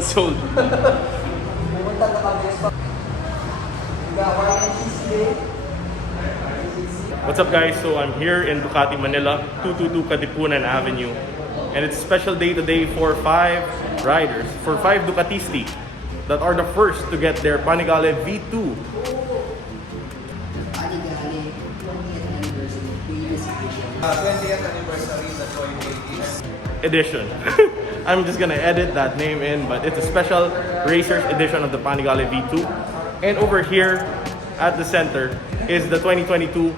Sold. What's up guys? So I'm here in Ducati Manila, 222 Katipunan Avenue. And it's a special day today for 5 riders, for 5 Ducatisti that are the first to get their Panigale V2 Panigale 20th anniversary Bayliss edition. 20th anniversary sa Bayliss edition. I'm just gonna edit that name in, but it's a special racers edition of the Panigale V2. And over here at the center is the 2022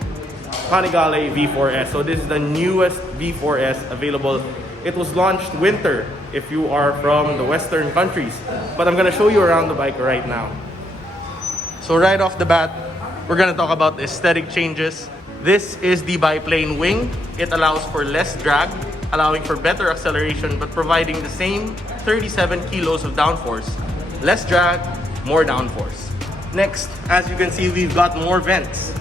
Panigale V4S. So this is the newest V4S available. It was launched winter if you are from the Western countries. But I'm gonna show you around the bike right now. So right off the bat, we're gonna talk about the aesthetic changes. This is the biplane wing. It allows for less drag, allowing for better acceleration, but providing the same 37 kilos of downforce. Less drag, more downforce. Next, as you can see, we've got more vents.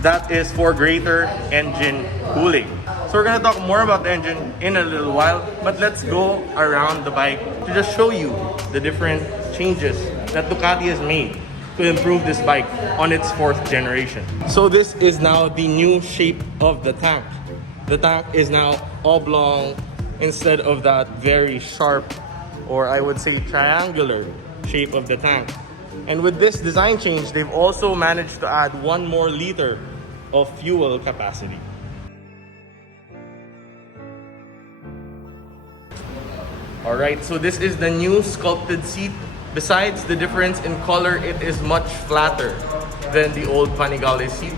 That is for greater engine cooling. So we're gonna talk more about the engine in a little while, but let's go around the bike to just show you the different changes that Ducati has made to improve this bike on its 4th generation. So this is now the new shape of the tank. The tank is now oblong instead of that very sharp, or I would say triangular shape of the tank. And with this design change, they've also managed to add 1 more liter of fuel capacity. Alright, so this is the new sculpted seat. Besides the difference in color, it is much flatter than the old Panigale seat.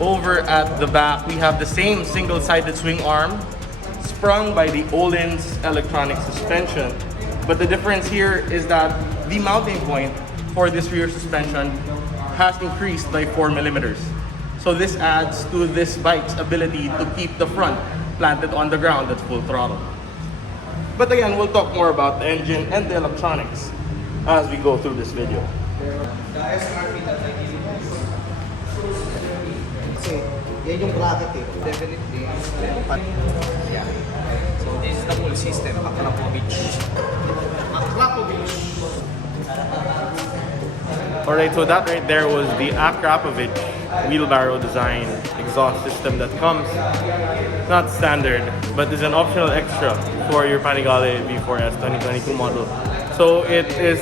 Over at the back, we have the same single-sided swing arm sprung by the Öhlins electronic suspension. But the difference here is that the mounting point for this rear suspension has increased by 4 millimeters. So this adds to this bike's ability to keep the front planted on the ground at full throttle. But again, we'll talk more about the engine and the electronics as we go through this video. The SRP that I give you. Kasi yan yung bracket eh. Definitely. Yeah. So this is the full system, Akrapovich. Alright, so that right there was the Akrapovich wheelbarrow design exhaust system that comes not standard, but is an optional extra for your Panigale V4S 2022 model. So it is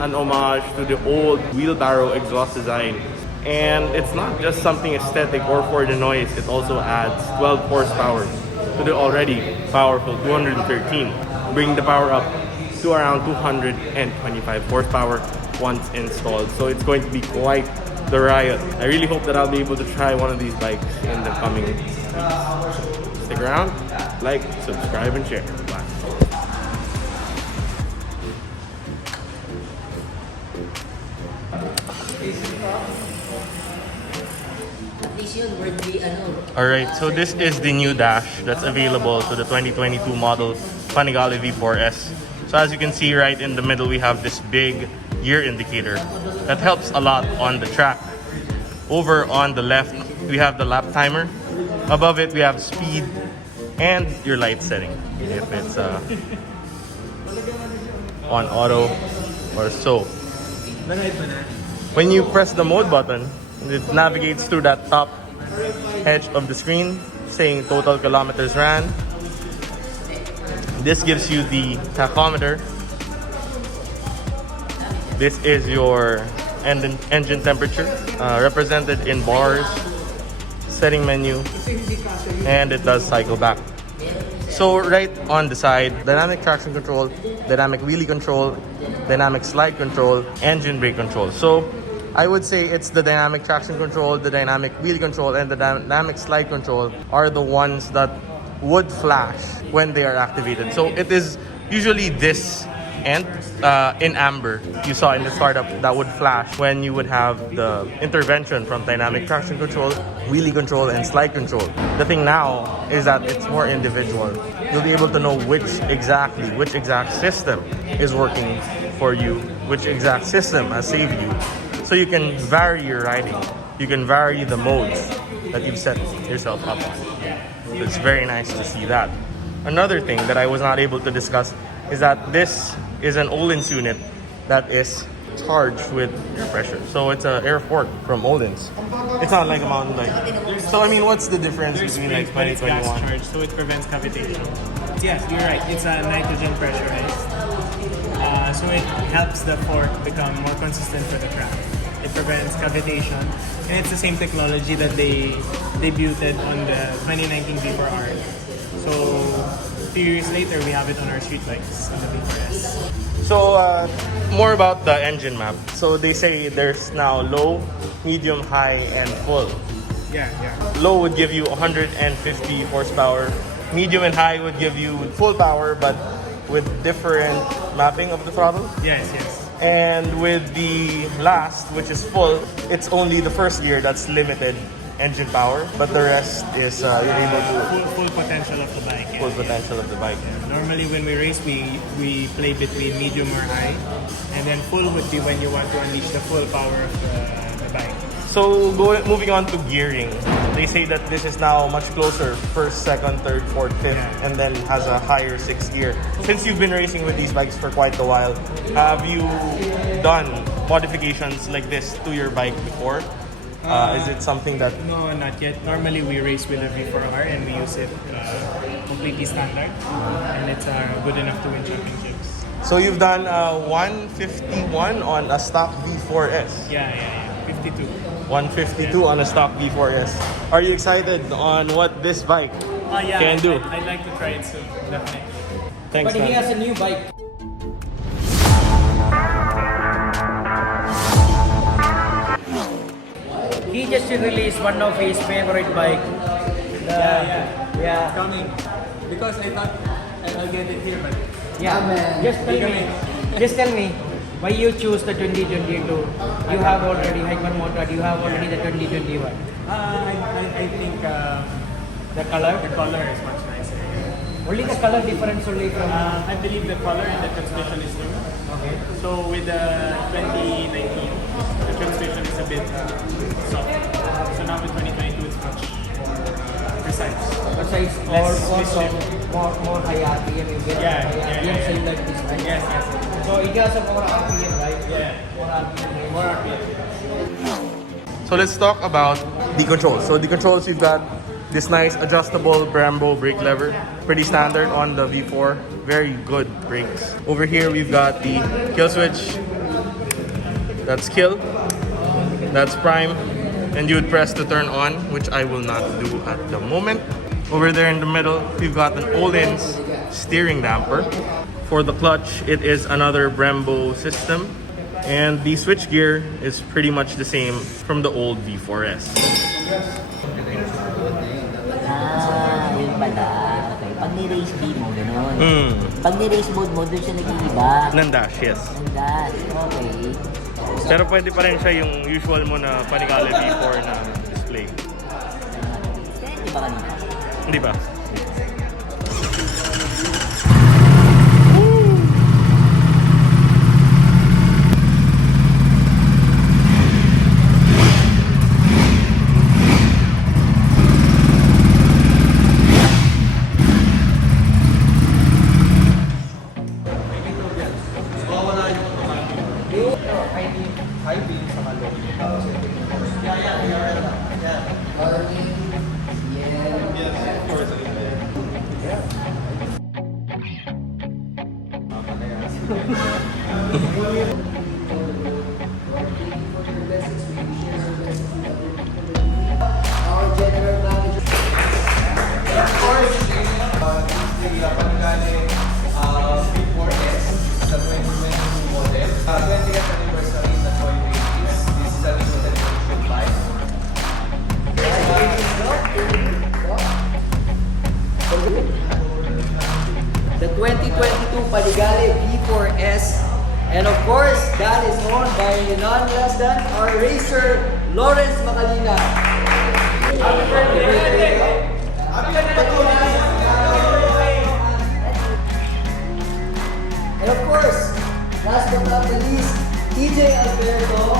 an homage to the old wheelbarrow exhaust design. And it's not just something aesthetic or for the noise, it also adds 12 horsepower to the already powerful 213, bringing the power up to around 225 horsepower once installed. So it's going to be quite the riot. I really hope that I'll be able to try one of these bikes in the coming weeks. Stick around, like, subscribe, and share. Bye. At least yun, worthy ano. Alright, so this is the new dash that's available to the 2022 model Panigale V4S. So as you can see right in the middle, we have this big gear indicator that helps a lot on the track. Over on the left, we have the lap timer. Above it, we have speed and your light setting, if it's on auto or so. When you press the mode button, it navigates through that top edge of the screen saying total kilometers ran. This gives you the tachometer. This is your engine temperature, represented in bars, setting menu, and it does cycle back. So right on the side, dynamic traction control, dynamic wheelie control, dynamic slide control, engine brake control. So I would say it's the dynamic traction control, the dynamic wheelie control, and the dynamic slide control are the ones that would flash when they are activated. So it is usually this and in amber you saw in the startup that would flash when you would have the intervention from dynamic traction control, wheelie control, and slide control. The thing now is that it's more individual. You'll be able to know which exact system is working for you, which exact system has saved you. So you can vary your riding. You can vary the modes that you've set yourself up on. So it's very nice to see that. Another thing that I was not able to discuss is that this is an Ohlins unit that is charged with air pressure. So it's an air fork from Ohlins. It's not like a mountain bike. So I mean, what's the difference between like but it's gas 2021? charged, so it prevents cavitation. Yes, you're right. It's a nitrogen pressurized, so it helps the fork become more consistent for the track. It prevents cavitation, and it's the same technology that they debuted on the 2019 V4R. So a few years later, we have it on our street bikes on the V4S. So more about the engine map. So they say there's now low, medium, high, and full. Yeah. Low would give you 150 horsepower. Medium and high would give you full power, but with different mapping of the throttle. Yes. And with the last, which is full, it's only the first gear that's limited engine power, but the rest is you're able to Full potential of the bike. full potential of the bike. Normally when we race, we play between medium or high, and then full would be when you want to unleash the full power of the bike. So moving on to gearing, they say that this is now much closer, first, second, third, fourth, fifth, Yeah. and then has a higher sixth gear. Since you've been racing with these bikes for quite a while, have you done modifications like this to your bike before? Is it something that... No, not yet. Normally we race with a V4R and we use it completely standard, and it's good enough to win championships. So you've done 151 on a stock V4S. Yeah. 52. 152 on a stock V4S. Are you excited on what this bike can do? I'd like to try it soon, definitely. Thanks, But he man. has a new bike. He just released one of his favorite bike. Yeah. Coming. Because I thought I'll get it here, but Yeah, man. Just tell me, why you choose the 2022? You have already Hyper Motard, you have already the 2021. I think The color? the color is much nicer. Only the color difference only from... I believe the color and the transmission is new. Okay. So with the 2019, the transmission is a bit soft. So now with 2022, it's much more precise. But so it's Less more high RPM, you get Yeah, high yeah, RPM, yeah. same like this, right? Yes. So it has a more RPM, right? Yeah. More RPM. More RPM. So let's talk about the controls. So the controls, you've got this nice adjustable Brembo brake lever. Pretty standard on the V4. Very good brakes. Over here, we've got the kill switch. That's kill. That's prime. And you would press to turn on, which I will not do at the moment. Over there in the middle, we've got an Ohlins steering damper. For the clutch, it is another Brembo system. And the switch gear is pretty much the same from the old V4S. Yun pala. Okay. Pag ni-race B mo, gano'n. Mm. Pag ni-race mode mo, doon siya nag-iiba. Nandash, yes. Nandas. Okay. Pero pwede pa rin siya yung usual mo na Panigale V4 na display. Kaya di ba kanina? Hindi ba? Our general manager. Of course, this is the Panigale V4S, the 2022 model. 20th anniversary na Toy Release. This is a limited edition bike. The 2022 Panigale V4S. And of course, that is owned by none less than our racer, Lawrence Macalina. Happy birthday! And of course, last but not the least, TJ Alberto.